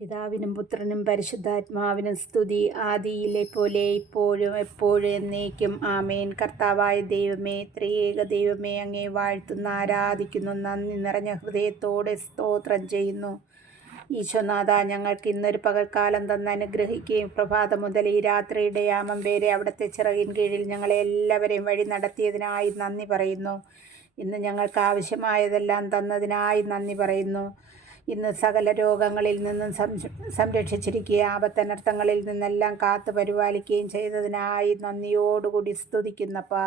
പിതാവിനും പുത്രനും പരിശുദ്ധാത്മാവിനും സ്തുതി, ആദിയിലെ പോലെ ഇപ്പോഴും എപ്പോഴും എന്നേക്കും ആമേൻ. കർത്താവായ ദൈവമേ, ത്രിയേക ദൈവമേ, അങ്ങേ വാഴ്ത്തുന്നു, ആരാധിക്കുന്നു, നന്ദി നിറഞ്ഞ ഹൃദയത്തോടെ സ്തോത്രം ചെയ്യുന്നു. ഈശോനാഥ, ഞങ്ങൾക്ക് ഇന്നൊരു പകൽക്കാലം തന്ന് അനുഗ്രഹിക്കുകയും പ്രഭാതം മുതൽ ഈ രാത്രിയുടെ യാമം വരെ അവിടുത്തെ ചിറകിൻ കീഴിൽ ഞങ്ങളെ എല്ലാവരെയും വഴി നടത്തിയതിനായി നന്ദി പറയുന്നു. ഇന്ന് ഞങ്ങൾക്ക് ആവശ്യമായതെല്ലാം തന്നതിനായി നന്ദി പറയുന്നു. ഇന്ന് സകല രോഗങ്ങളിൽ നിന്നും സംരക്ഷിച്ചിരിക്കുകയും ആപത്തനർത്ഥങ്ങളിൽ നിന്നെല്ലാം കാത്തു പരിപാലിക്കുകയും ചെയ്തതിനായി നന്ദിയോടുകൂടി സ്തുതിക്കുന്നപ്പാ.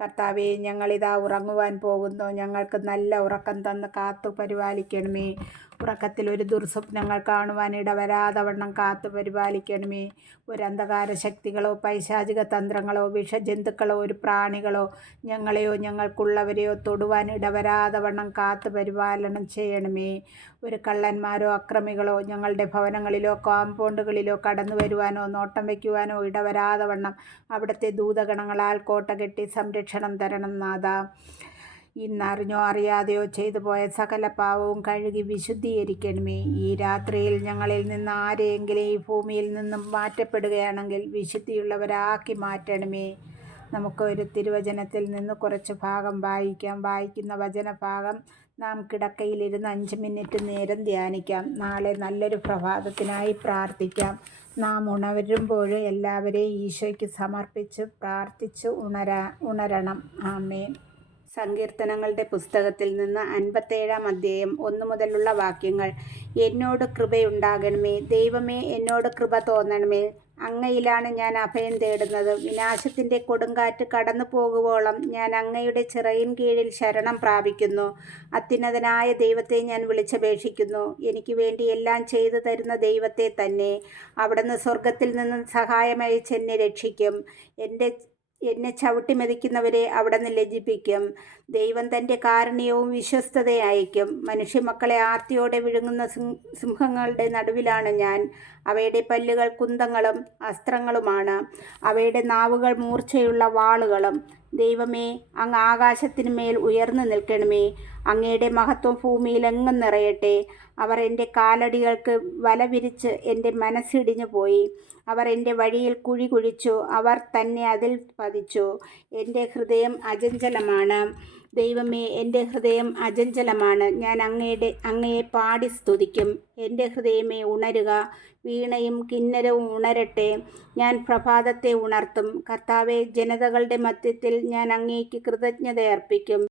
കർത്താവെ, ഞങ്ങളിതാ ഉറങ്ങുവാൻ പോകുന്നു. ഞങ്ങൾക്ക് നല്ല ഉറക്കം തന്ന് കാത്തു പരിപാലിക്കണമേ. ഉറക്കത്തിൽ ഒരു ദുർസ്വപ്നങ്ങൾ കാണുവാൻ ഇടവരാതെ വണ്ണം കാത്തു പരിപാലിക്കണമേ. ഒരു അന്ധകാര ശക്തികളോ പൈശാചിക തന്ത്രങ്ങളോ വിഷജന്തുക്കളോ ഒരു പ്രാണികളോ ഞങ്ങളെയോ ഞങ്ങൾക്കുള്ളവരെയോ തൊടുവാൻ ഇടവരാതെ വണ്ണം കാത്തു പരിപാലനം ചെയ്യണമേ. ഒരു കള്ളന്മാരോ അക്രമികളോ ഞങ്ങളുടെ ഭവനങ്ങളിലോ കോമ്പൗണ്ടുകളിലോ കടന്നു വരുവാനോ നോട്ടം വയ്ക്കുവാനോ ഇടവരാതെ വണ്ണം അവിടുത്തെ ദൂതഗണങ്ങളാൽ കോട്ട കെട്ടി സംരക്ഷണം തരണം നാഥ. ഇന്നറിഞ്ഞോ അറിയാതെയോ ചെയ്തു പോയ സകല പാവവും കഴുകി വിശുദ്ധീകരിക്കണമേ. ഈ രാത്രിയിൽ ഞങ്ങളിൽ നിന്ന് ആരെയെങ്കിലും ഈ ഭൂമിയിൽ നിന്നും മാറ്റപ്പെടുകയാണെങ്കിൽ വിശുദ്ധിയുള്ളവരാക്കി മാറ്റണമേ. നമുക്ക് ഒരു തിരുവചനത്തിൽ നിന്ന് കുറച്ച് ഭാഗം വായിക്കാം. വായിക്കുന്ന വചനഭാഗം നാം കിടക്കയിലിരുന്ന് 5 മിനിറ്റ് നേരം ധ്യാനിക്കാം. നാളെ നല്ലൊരു പ്രഭാതത്തിനായി പ്രാർത്ഥിക്കാം. നാം ഉണരുമ്പോൾ എല്ലാവരെയും ഈശോയ്ക്ക് സമർപ്പിച്ച് പ്രാർത്ഥിച്ച് ഉണരണം. ആമേൻ. സങ്കീർത്തനങ്ങളുടെ പുസ്തകത്തിൽ നിന്ന് 57-ാം അധ്യായം 1 മുതലുള്ള വാക്യങ്ങൾ. എന്നോട് കൃപയുണ്ടാകണമേ, ദൈവമേ, എന്നോട് കൃപ തോന്നണമേ. അങ്ങയിലാണ് ഞാൻ അഭയം തേടുന്നത്. വിനാശത്തിൻ്റെ കൊടുങ്കാറ്റ് കടന്നു പോകുവോളം ഞാൻ അങ്ങയുടെ ചിറകിൻ കീഴിൽ ശരണം പ്രാപിക്കുന്നു. അത്യുന്നതനായ ദൈവത്തെ ഞാൻ വിളിച്ചപേക്ഷിക്കുന്നു. എനിക്ക് വേണ്ടി എല്ലാം ചെയ്തു തരുന്ന ദൈവത്തെ തന്നെ. അവിടുന്ന് സ്വർഗത്തിൽ നിന്ന് സഹായമയച്ച് എന്നെ രക്ഷിക്കും. എന്നെ ചവിട്ടി മെതിക്കുന്നവരെ അവിടുന്ന് ലജ്ജിപ്പിക്കും. ദൈവം തൻ്റെ കാരുണ്യവും വിശ്വസ്തതയും അയക്കും. മനുഷ്യമക്കളെ ആർത്തിയോടെ വിഴുങ്ങുന്ന സിംഹങ്ങളുടെ നടുവിലാണ് ഞാൻ. അവയുടെ പല്ലുകൾ കുന്തങ്ങളും അസ്ത്രങ്ങളുമാണ്. അവയുടെ നാവുകൾ മൂർച്ചയുള്ള വാളുകളും. ദൈവമേ, അങ്ങ് ആകാശത്തിന് മേൽ ഉയർന്നു നിൽക്കണമേ. അങ്ങയുടെ മഹത്വം ഭൂമിയിലെങ്ങും നിറയട്ടെ. അവർ എൻ്റെ കാലടികൾക്ക് വല വിരിച്ച് എൻ്റെ മനസ്സിടിഞ്ഞു പോയി. അവർ എൻ്റെ വഴിയിൽ കുഴി കുഴിച്ചു, അവർ തന്നെ അതിൽ പതിച്ചു. എൻ്റെ ഹൃദയം അചഞ്ചലമാണ്. ദൈവമേ, എൻ്റെ ഹൃദയം അചഞ്ചലമാണ്. ഞാൻ അങ്ങയെ പാടി സ്തുതിക്കും. എൻ്റെ ഹൃദയമേ, ഉണരുക. വീണയും കിന്നരവും ഉണരട്ടെ. ഞാൻ പ്രഭാതത്തെ ഉണർത്തും. കർത്താവെ, ജനതകളുടെ മധ്യത്തിൽ ഞാൻ അങ്ങേക്ക് കൃതജ്ഞത അർപ്പിക്കും.